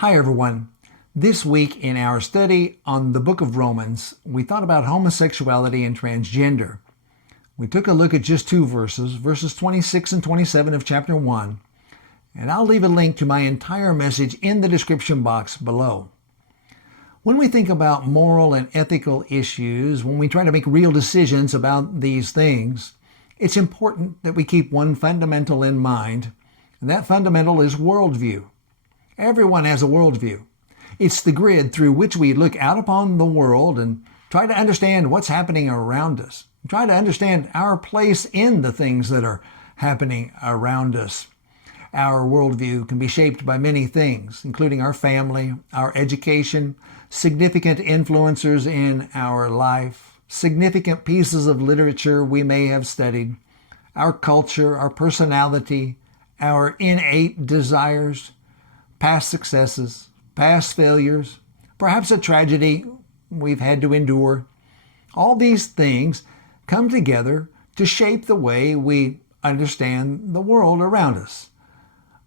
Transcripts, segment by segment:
Hi everyone. This week in our study on the book of Romans, we thought about homosexuality and transgender. We took a look at just two verses 26 and 27 of chapter 1, and I'll leave a link to my entire message in the description box below. When we think about moral and ethical issues, when we try to make real decisions about these things, it's important that we keep one fundamental in mind, and that fundamental is worldview. Everyone has a worldview. It's the grid through which we look out upon the world and try to understand what's happening around us. Try to understand our place in the things that are happening around us. Our worldview can be shaped by many things, including our family, our education, significant influencers in our life, significant pieces of literature we may have studied, our culture, our personality, our innate desires, past successes, past failures, perhaps a tragedy we've had to endure. All these things come together to shape the way we understand the world around us.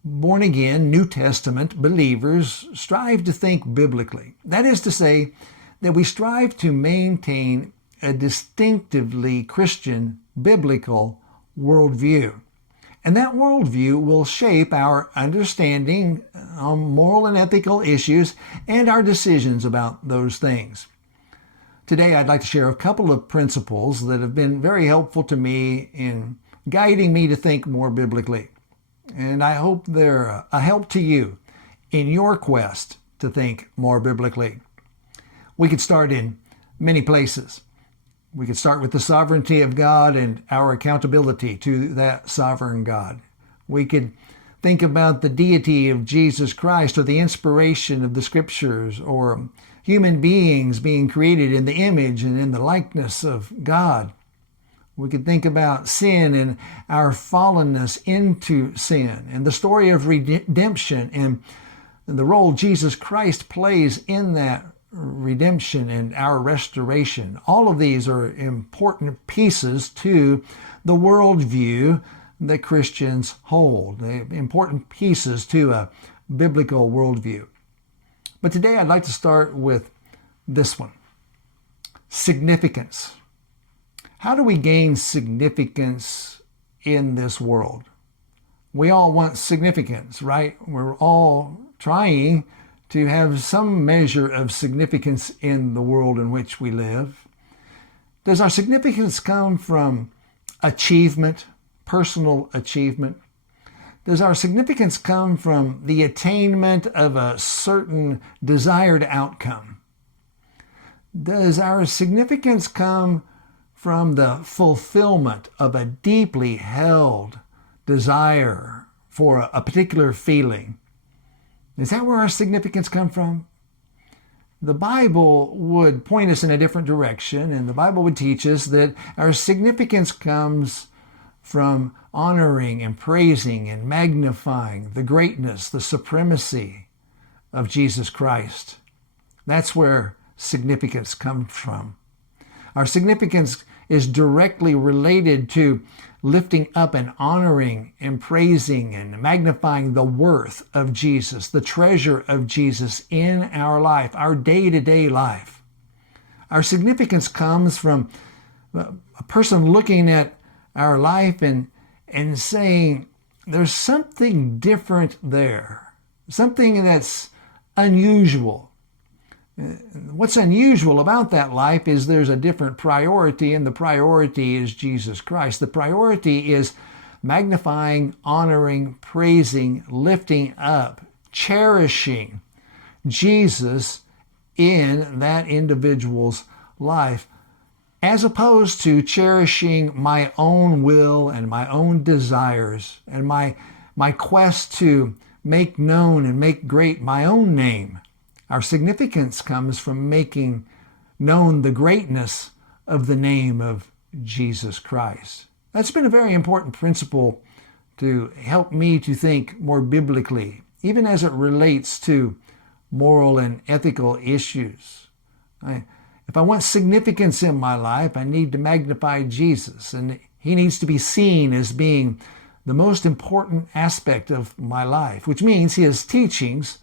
Born-again, New Testament believers strive to think biblically. That is to say, that we strive to maintain a distinctively Christian biblical worldview. And that worldview will shape our understanding on moral and ethical issues and our decisions about those things. Today, I'd like to share a couple of principles that have been very helpful to me in guiding me to think more biblically. And I hope they're a help to you in your quest to think more biblically. We could start in many places. We could start with the sovereignty of God and our accountability to that sovereign God. We could think about the deity of Jesus Christ or the inspiration of the scriptures or human beings being created in the image and in the likeness of God. We could think about sin and our fallenness into sin and the story of redemption and the role Jesus Christ plays in that redemption and our restoration. All of these are important pieces to the worldview that Christians hold, important pieces to a biblical worldview. But today I'd like to start with this one: significance. How do we gain significance in this world? We all want significance, right? We're all trying to have some measure of significance in the world in which we live. Does our significance come from achievement, personal achievement? Does our significance come from the attainment of a certain desired outcome? Does our significance come from the fulfillment of a deeply held desire for a particular feeling? Is that where our significance comes from? The Bible would point us in a different direction, and the Bible would teach us that our significance comes from honoring and praising and magnifying the greatness, the supremacy of Jesus Christ. That's where significance comes from. Our significance is directly related to lifting up and honoring and praising and magnifying the worth of Jesus, the treasure of Jesus in our life, our day-to-day life. Our significance comes from a person looking at our life and saying, there's something different there, something that's unusual. What's unusual about that life is there's a different priority, and the priority is Jesus Christ. The priority is magnifying, honoring, praising, lifting up, cherishing Jesus in that individual's life, as opposed to cherishing my own will and my own desires and my quest to make known and make great my own name. Our significance comes from making known the greatness of the name of Jesus Christ. That's been a very important principle to help me to think more biblically, even as it relates to moral and ethical issues. If I want significance in my life, I need to magnify Jesus, and he needs to be seen as being the most important aspect of my life, which means his teachings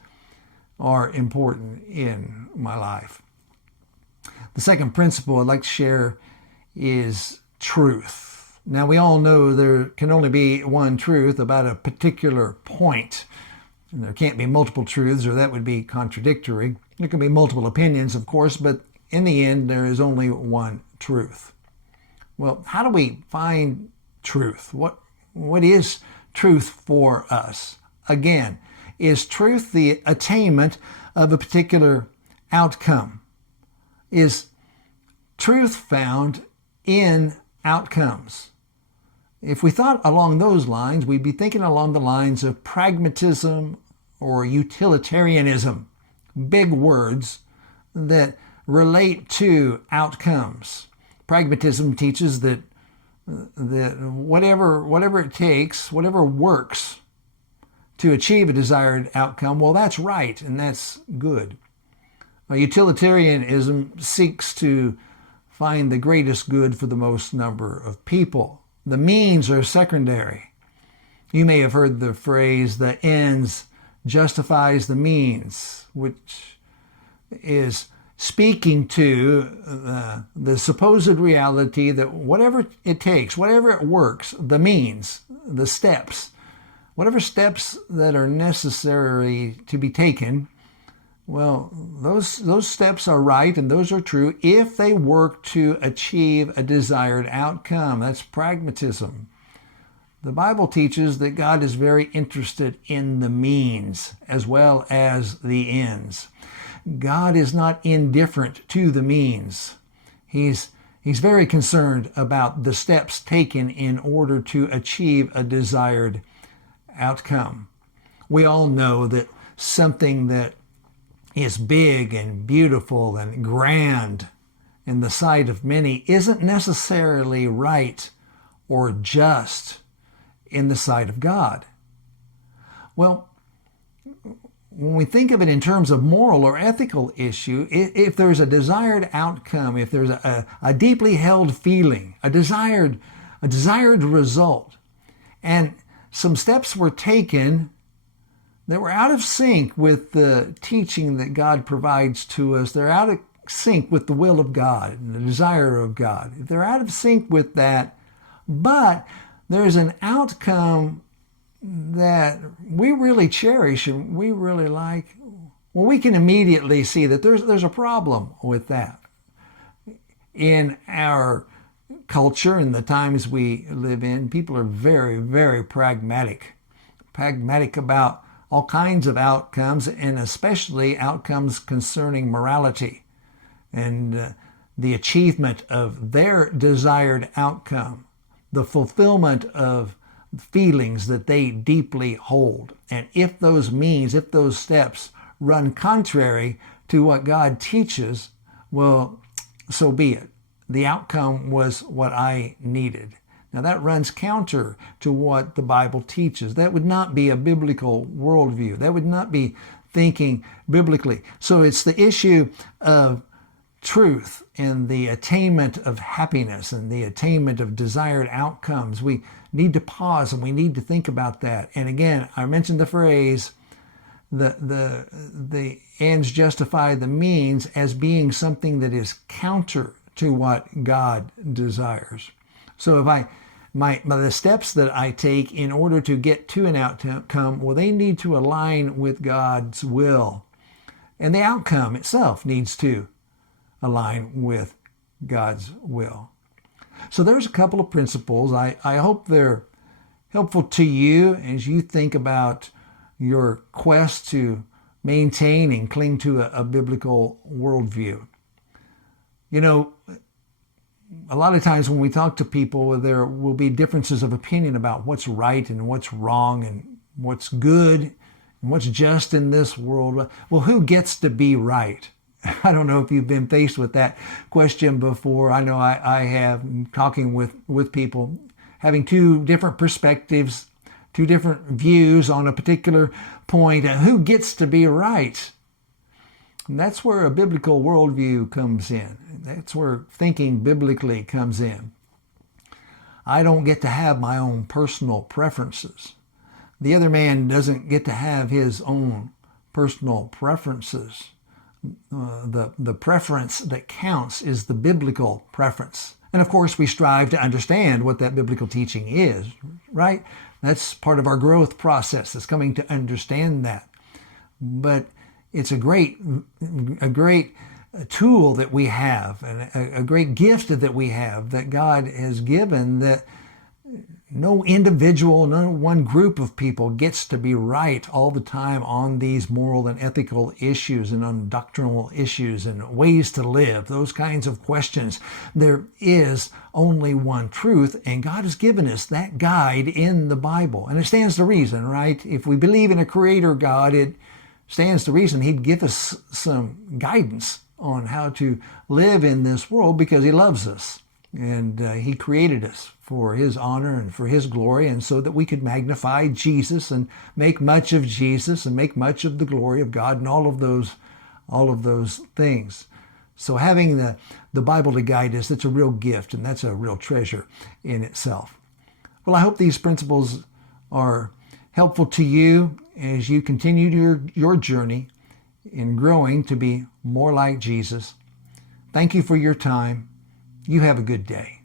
are important in my life. The second principle I'd like to share is truth. Now, we all know there can only be one truth about a particular point. And there can't be multiple truths, or that would be contradictory. There can be multiple opinions, of course, but in the end, there is only one truth. Well, how do we find truth? What is truth for us? Again, is truth the attainment of a particular outcome? Is truth found in outcomes? If we thought along those lines, we'd be thinking along the lines of pragmatism or utilitarianism, big words that relate to outcomes. Pragmatism teaches that whatever it takes, whatever works to achieve a desired outcome, well, that's right and that's good. Utilitarianism seeks to find the greatest good for the most number of people. The means are secondary. You may have heard the phrase, the ends justifies the means, which is speaking to the supposed reality that whatever it takes, whatever it works, the means, the steps, whatever steps that are necessary to be taken, well, those steps are right and those are true if they work to achieve a desired outcome. That's pragmatism. The Bible teaches that God is very interested in the means as well as the ends. God is not indifferent to the means. He's very concerned about the steps taken in order to achieve a desired outcome. We all know that something that is big and beautiful and grand in the sight of many isn't necessarily right or just in the sight of God. Well, when we think of it in terms of moral or ethical issue, if there's a desired outcome, if there's a deeply held feeling, a desired result, and some steps were taken that were out of sync with the teaching that God provides to us, they're out of sync with the will of God and the desire of God. If they're out of sync with that, but there's an outcome that we really cherish and we really like, well, we can immediately see that there's a problem with that. In our culture and the times we live in, people are very, very pragmatic about all kinds of outcomes, and especially outcomes concerning morality and the achievement of their desired outcome, the fulfillment of feelings that they deeply hold. And if those steps run contrary to what God teaches, well, so be it. The outcome was what I needed. Now that runs counter to what the Bible teaches. That would not be a biblical worldview. That would not be thinking biblically. So it's the issue of truth and the attainment of happiness and the attainment of desired outcomes. We need to pause and we need to think about that. And again, I mentioned the phrase, the ends justify the means, as being something that is counter to what God desires. So if the steps that I take in order to get to an outcome, well, they need to align with God's will. And the outcome itself needs to align with God's will. So there's a couple of principles. I hope they're helpful to you as you think about your quest to maintain and cling to a biblical worldview. You know, a lot of times when we talk to people, there will be differences of opinion about what's right and what's wrong and what's good and what's just in this world. Well, who gets to be right? I don't know if you've been faced with that question before. I know I have, talking with people, having two different perspectives, two different views on a particular point. Who gets to be right? And that's where a biblical worldview comes in. That's where thinking biblically comes in. I don't get to have my own personal preferences. The other man doesn't get to have his own personal preferences. The preference that counts is the biblical preference. And of course, we strive to understand what that biblical teaching is, right? That's part of our growth process, is coming to understand that. But it's a great tool that we have, and a great gift that we have that God has given, that no individual, no one group of people gets to be right all the time on these moral and ethical issues and on doctrinal issues and ways to live, those kinds of questions. There is only one truth, and God has given us that guide in the Bible. And it stands to reason, right? If we believe in a creator God, it stands to reason He'd give us some guidance on how to live in this world, because He loves us. And He created us for His honor and for His glory, and so that we could magnify Jesus and make much of Jesus and make much of the glory of God and all of those things. So having the Bible to guide us, that's a real gift, and that's a real treasure in itself. Well, I hope these principles are helpful to you as you continue your journey in growing to be more like Jesus. Thank you for your time. You have a good day.